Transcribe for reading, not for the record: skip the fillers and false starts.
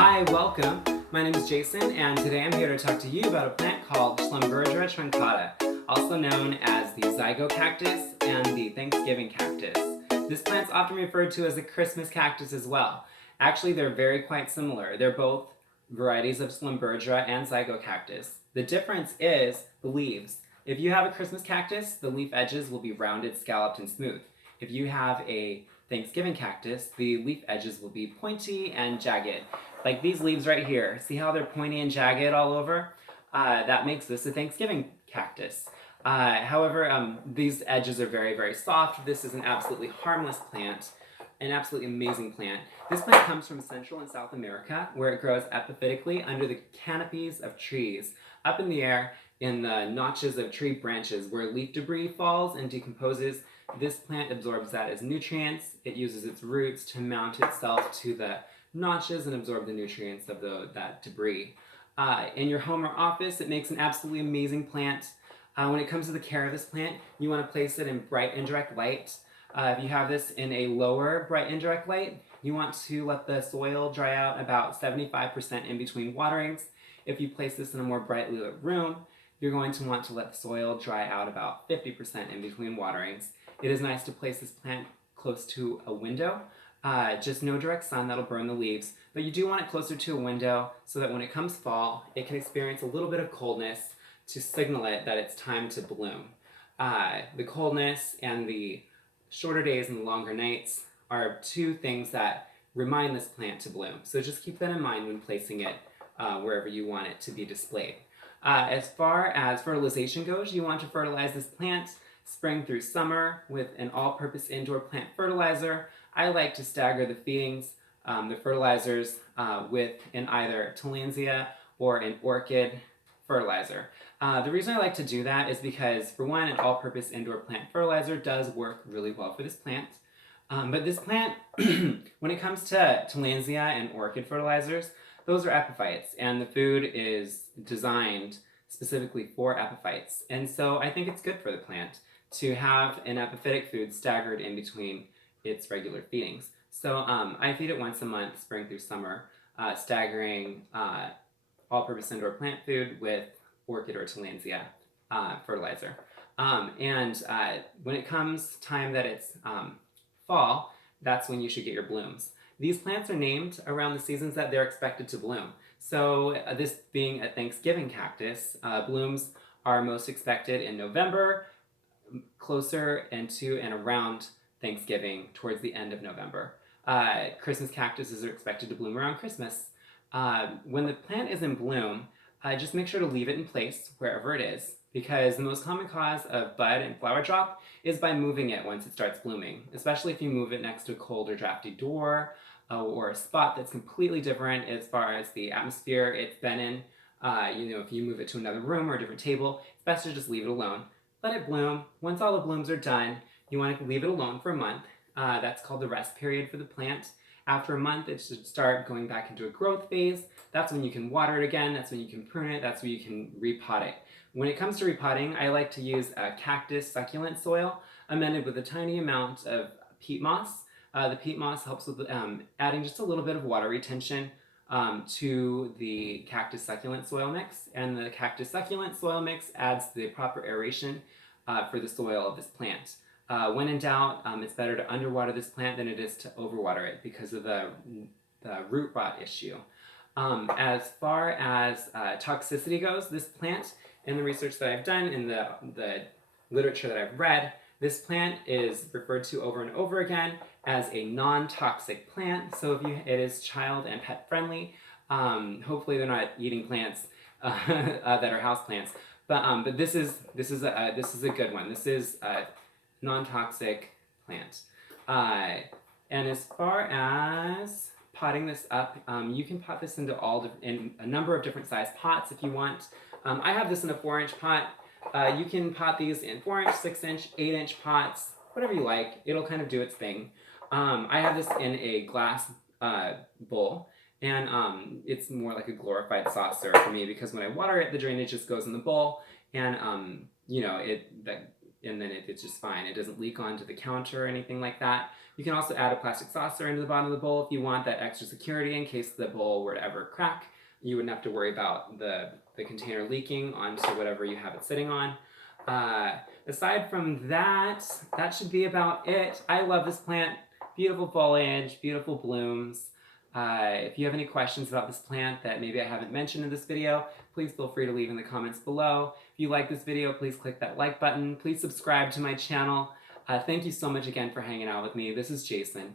Hi, welcome. My name is Jason, and today I'm here to talk to you about a plant called Schlumbergera truncata, also known as the Zygocactus and the Thanksgiving cactus. This plant's often referred to as a Christmas cactus as well. Actually, they're very quite similar. They're both varieties of Schlumbergera and Zygocactus. The difference is the leaves. If you have a Christmas cactus, the leaf edges will be rounded, scalloped, and smooth. If you have a Thanksgiving cactus, the leaf edges will be pointy and jagged. Like these leaves right here. See how they're pointy and jagged all over? That makes this a Thanksgiving cactus. However, these edges are very, very soft. This is an absolutely harmless plant, an absolutely amazing plant. This plant comes from Central and South America, where it grows epiphytically under the canopies of trees, up in the air in the notches of tree branches where leaf debris falls and decomposes. This plant absorbs that as nutrients. It uses its roots to mount itself to the notches and absorb the nutrients of that debris. In your home or office, it makes an absolutely amazing plant. When it comes to the care of this plant, you want to place it in bright indirect light. If you have this in a lower bright indirect light, you want to let the soil dry out about 75% in between waterings. If you place this in a more brightly lit room, you're going to want to let the soil dry out about 50% in between waterings. It is nice to place this plant close to a window. Just no direct sun, that'll burn the leaves, but you do want it closer to a window so that when it comes fall, it can experience a little bit of coldness to signal it that it's time to bloom. The coldness and the shorter days and the longer nights are two things that remind this plant to bloom. So just keep that in mind when placing it wherever you want it to be displayed. As far as fertilization goes, you want to fertilize this plant spring through summer with an all-purpose indoor plant fertilizer. I like to stagger the feedings, the fertilizers, with an either tillandsia or an orchid fertilizer. The reason I like to do that is because, for one, an all-purpose indoor plant fertilizer does work really well for this plant. But this plant, when it comes to tillandsia and orchid fertilizers, those are epiphytes, and the food is designed specifically for epiphytes. And so I think it's good for the plant to have an epiphytic food staggered in between its regular feedings. So I feed it once a month, spring through summer, staggering all-purpose indoor plant food with orchid or tillandsia fertilizer. And when it comes time that it's fall, that's when you should get your blooms. These plants are named around the seasons that they're expected to bloom. So this being a Thanksgiving cactus, blooms are most expected in November, closer into and around Thanksgiving, towards the end of November. Christmas cactuses are expected to bloom around Christmas. When the plant is in bloom, just make sure to leave it in place wherever it is, because the most common cause of bud and flower drop is by moving it once it starts blooming, especially if you move it next to a cold or drafty door or a spot that's completely different as far as the atmosphere it's been in. If you move it to another room or a different table, it's best to just leave it alone. Let it bloom. Once all the blooms are done, you want to leave it alone for a month. That's called the rest period for the plant. After a month, it should start going back into a growth phase. That's when you can water it again. That's when you can prune it. That's when you can repot it. When it comes to repotting, I like to use a cactus succulent soil amended with a tiny amount of peat moss. The peat moss helps with adding just a little bit of water retention to the cactus succulent soil mix, and the cactus succulent soil mix adds the proper aeration for the soil of this plant. When in doubt, it's better to underwater this plant than it is to overwater it because of the root rot issue. As far as toxicity goes, this plant, in the research that I've done, in the literature that I've read, this plant is referred to over and over again as a non-toxic plant. So it is child and pet friendly. Hopefully they're not eating plants that are house plants. But this is a good one. This is a non-toxic plant. And as far as potting this up, you can pot this into in a number of different size pots if you want. I have this in a 4-inch pot. You can pot these in 4-inch, 6-inch, 8-inch pots, whatever you like. It'll kind of do its thing. I have this in a glass bowl, and it's more like a glorified saucer for me because when I water it, the drainage just goes in the bowl, and then it's just fine. It doesn't leak onto the counter or anything like that. You can also add a plastic saucer into the bottom of the bowl if you want that extra security in case the bowl were to ever crack. You wouldn't have to worry about the container leaking onto whatever you have it sitting on. Aside from that, that should be about it. I love this plant. Beautiful foliage, beautiful blooms. If you have any questions about this plant that maybe I haven't mentioned in this video, please feel free to leave in the comments below. If you like this video, please click that like button. Please subscribe to my channel. Thank you so much again for hanging out with me. This is Jason.